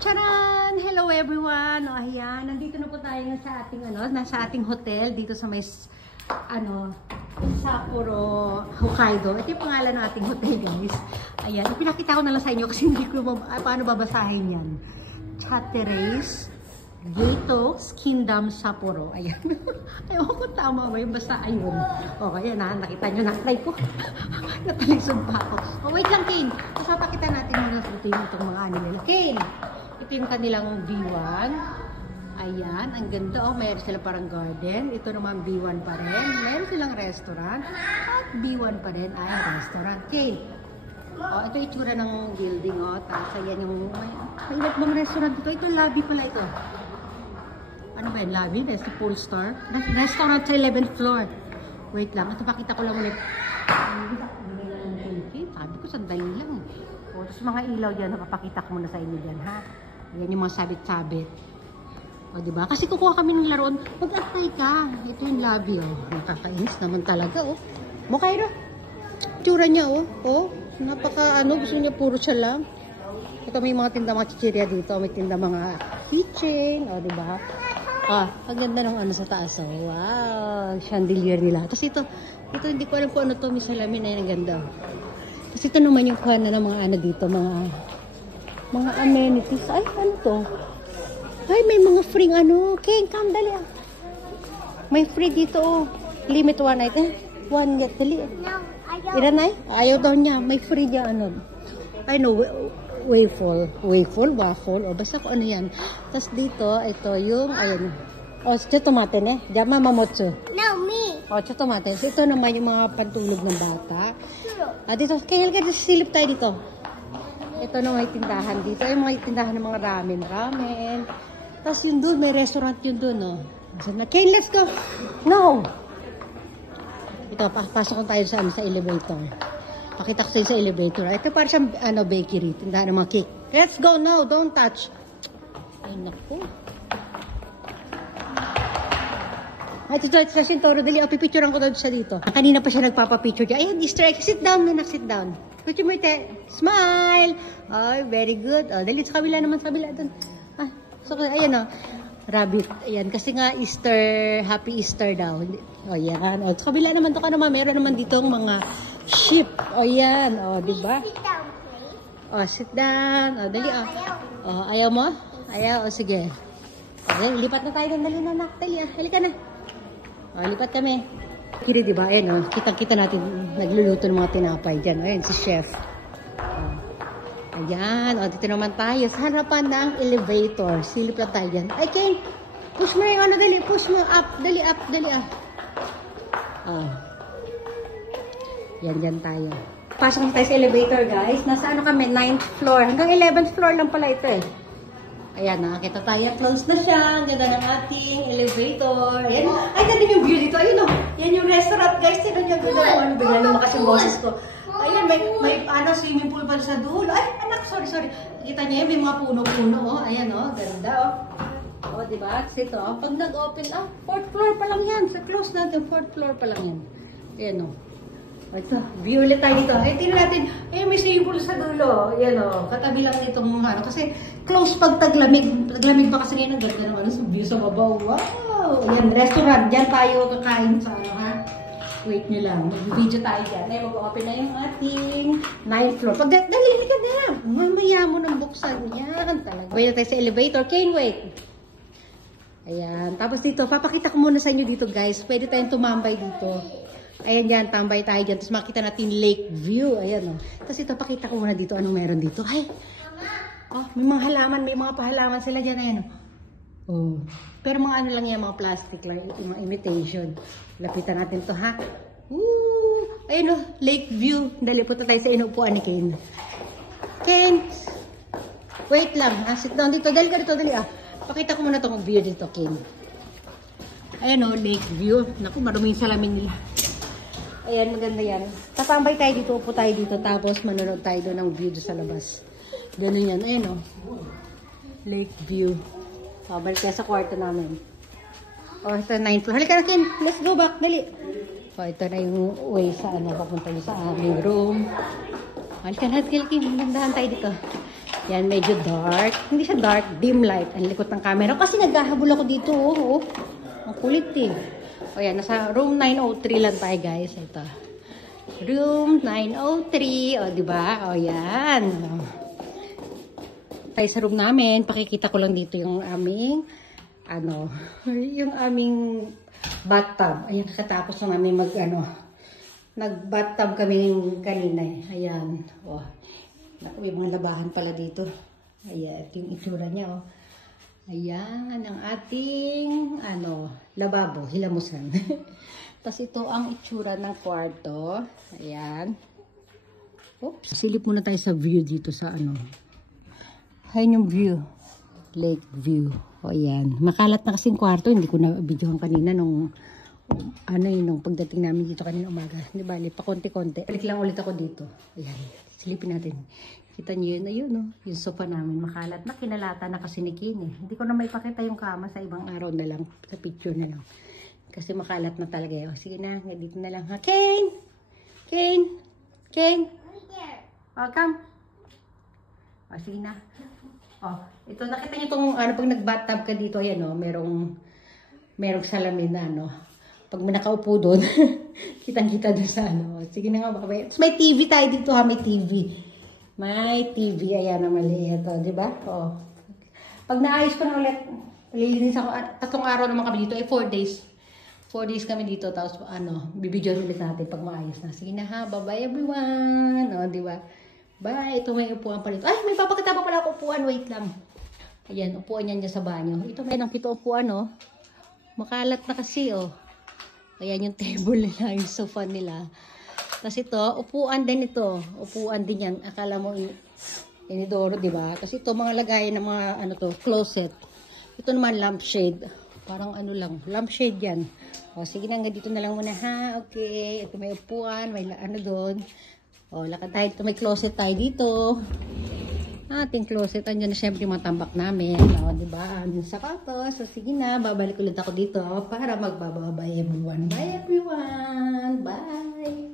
Charan! Hello everyone! O ayan, nandito na po tayo sa ating nasa ating hotel dito sa may Sapporo, Hokkaido. Ito yung pangalan ng ating hotel, guys. Ayan, pinakita ko na lang sa inyo kasi hindi ko paano babasahin yan. Chateraise Gatos Kingdom Sapporo. Ayan. Ayaw ko tama ba yung basta ayun. Okay, yan nakita nyo na. Try ko. Natalisod pa ako. Oh, wait lang, Kane. Papakita natin mga routine itong mga nila. Kane! Ito yung kanilang B1. Ayan, ang ganda. Oh, mayroon sila parang garden. Ito naman B1 pa rin. Mayroon silang restaurant. At B1 pa rin ay restaurant. Kane! Oh, ito yung itsura ng building. Oh, tapos ayan yung may iba't bang restaurant dito. Ito lobby pala ito. Ano ba yun? Lobby? There's the pool store. Restaurant sa 11th floor. Wait lang. Ito pakita ko lang ulit. Sabi ko, sandali lang. O, tapos mga ilaw dyan. Nakapakita ko muna sa inyo dyan, ha? Ayan yung mga sabit-sabit. O, diba? Kasi kukuha kami ng laruan. Mag-apply ka. Ito yung lobby, oh. Nakakainis naman talaga, oh. Mukhairo. Tsura niya, oh. Oh. Napaka, gusto niya puro siya lang. Ito may mga tinda, mga chichirya dito. May tinda mga keychain. O, diba? Ah, ang ganda ng sa taas. Oh. Wow, chandelier nila. Tapos ito hindi ko alam kung ano to, may salamin na yan, ang ganda. Tapos ito naman yung kuha na ng mga dito, mga amenities. Ay, ano to? Ay, may mga free King, come, dali ah. May free dito, oh. Limit one night. One get, dali. No, ayaw. Iranay? Ayaw daw niya. May free niya, I know, waffle, waffle, o basta kung ano yan. Tapos dito, ito yung, ayun. O, tomate ne? Diyan, mamamotsu. No, me. O, tomate. So, ito naman yung mga pantulog ng bata. Dito, kaya silip tayo dito. Ito na may tindahan dito. Ay, mga tindahan ng mga ramen. Tapos yun doon, may restaurant yun doon, no? Okay, let's go. No! Ito, pasok tayo sa elevator. Pakita ko sa elevator. Ito para siyang bakery. Tindahan ng mga cake. Let's go now. Don't touch. Ay, naku. Ay, ito sa Shintoro. Dali, pipicturean ko daw siya dito. Kanina pa siya nagpapapicture dyan. Ayan, Easter egg. Sit down, manak. Sit down. Picture mo smile. Ay, very good. Oh, dali, sa kabila naman. Sa kabila doon. Ah, so, ayan, rabbit. Ayan, kasi nga Easter, happy Easter daw. O, yan. O, sa kabila naman to ka naman. Meron naman dito mga sheep. O, yan. O, diba? Sit down, please. O, sit down. O, dali, o. O, ayaw mo? Ayaw, o, sige. O, lipat na tayo ng dali na, nak. Dali, halika na. O, lipat kami. Kiri, diba? Ayan, o. Kitang-kita natin nagluluto ng mga tinapay dyan. Ayan, si chef. O, ayan. O, dito naman tayo. Sa harapan ng elevator. Silip lang tayo dyan. Ay, Ken! Push mo yung dali. Push mo up. Dali, up. Dali, up. O. Yan tayo. Pasok na tayo sa elevator, guys. Nasa kami? 9th floor. Hanggang 11th floor lang pala ito eh. Ayan, nakakita tayo. Close na siya. Ang ganda ng ating elevator. Ayan. Ay, ganda yung view dito. Ayun o. Yan yung restaurant, guys. Tignan nyo. Ganda bigla lumakas yung boses ko. Ayan, may swimming pool pa sa dulo. Ay, anak, sorry. Kita nyo yan, may mga puno-puno. Oh. Ayan o. Ganda o. O, diba? Ito. Pag nag-open, 4th floor pa lang yan. Sa close natin, 4th floor pa lang yan. Ayan o. Ito, view ulit tayo dito. Tingnan natin. May swimming pool sa dulo. Yan o. Katabi lang itong kasi close pag taglamig. Taglamig pa kasi ngayon. Ang ganda naman sa view sa baba. Wow! Yan, restaurant. Diyan tayo kakain sa ha. Wait nyo lang. Mag-video tayo dyan. Ay, mag-open na yung ating 9th floor. Dali ka na. Mamaya mo ng buksan. Yan, talaga. Wait na tayo sa elevator. Kane, wait. Ayan. Tapos dito, papakita ko muna sa inyo dito, guys. Pwede tayong tumambay dito. Ayan yan, tambay tayo dyan. Tapos makita natin lake view. Ayan o. Tapos ito, pakita ko muna dito anong meron dito. Ay! Oh, may mga halaman, may mga pahalaman sila dyan. Ayan o. Oh. Pero mga lang yan, mga plastic lang. Mga imitation. Lapitan natin to ha. Woo! Ayan o, lake view. Dali, punta tayo sa inuupuan ni Kane. Kane! Wait lang. Sit down dito. Dali ka dito, dali ah. Pakita ko muna itong view dito, Kane. Ayan o, lake view. Naku, maruming salamin nila. Ayan, maganda yan. Tatambay tayo dito, upo tayo dito, tapos manonood tayo doon ng view sa labas. Ganun yan. Ayan o. Lake view. O, balik tayo sa kwarto namin. O, ito 9th floor. Halika na, Ken. Let's go back. Dali. O, ito na yung way sa papunta nyo sa aming room. Halika na, Ken. Magandahan tayo dito. Yan, medyo dark. Hindi siya dark, dim light. Ang likot ng camera. Kasi naghahabol ako dito, oh. Ang kulit eh. O yan, nasa room 903 lang tayo guys. Ito. Room 903. O, diba? O, yan. Tayo sa room namin. Pakikita ko lang dito yung aming, yung aming bathtub. Ayan, kakatapos na namin nag-bathtub kami kanina eh. Ayan. O. May mga labahan pala dito. Ayan, ito yung itsura niya, oh. Ayan, ang ating, lababo, hilamusan. Tapos ito ang itsura ng kwarto. Ayan. Oops. Silip muna tayo sa view dito sa Ayan yung view. Lake view. O, ayan. Makalat na kasing kwarto. Hindi ko na videohan kanina nung pagdating namin dito kanina umaga. Di ba? Pa konti-konti. Balik lang ulit ako dito. Ayan. Silipin natin. Kita niyo yun. Ayun, no? Yung sofa namin. Makalat na. Kinalata na kasi ni King, eh. Hindi ko na maipakita yung kama sa ibang araw na lang. Sa picture na lang. Kasi makalat na talaga. O, sige na. Dito na lang, ha? King! King! King! O, come. O, sige na. O, ito. Nakita niyo itong, pag nag-bathtub ka dito, ayan, o. Merong salamin na, pag may nakaupo doon, kitang-kita doon sa Sige na nga, baka may TV tayo dito, ha? May TV. May TV. Ayan na maliit. O, diba? O. Pag naayos ko na ulit, lilinis ako. 3 araw naman kami dito. 4 days. 4 days kami dito. Tapos, bibidyo ulit natin pag maayos na. Sige na, ha? Bye-bye, everyone. O, diba? Bye. Ito may upuan pa dito. Ay, may papakita pa pala ako upuan. Wait lang. Ayan, upuan yan dyan sa banyo. Ito may nakita upuan, Makalat na kasi, Ayan yung table nila, yung sofa nila. Tapos ito, upuan din ito. Upuan din yan. Akala mo inidoro, di ba? Tapos ito, mga lagayan ng mga, closet. Ito naman, lampshade. Parang lang, lampshade yan. O, sige na, hanggang dito na lang muna, ha? Okay. Ito may upuan, may doon. O, lakad tayo. Ito may closet tayo dito. Ating closet. Andiyan na syempre yung mga tambak namin. O, diba? Andiyan sa sapatos. So, sige na. Babalik ulit ako dito para magbababay everyone. Bye, everyone. Bye.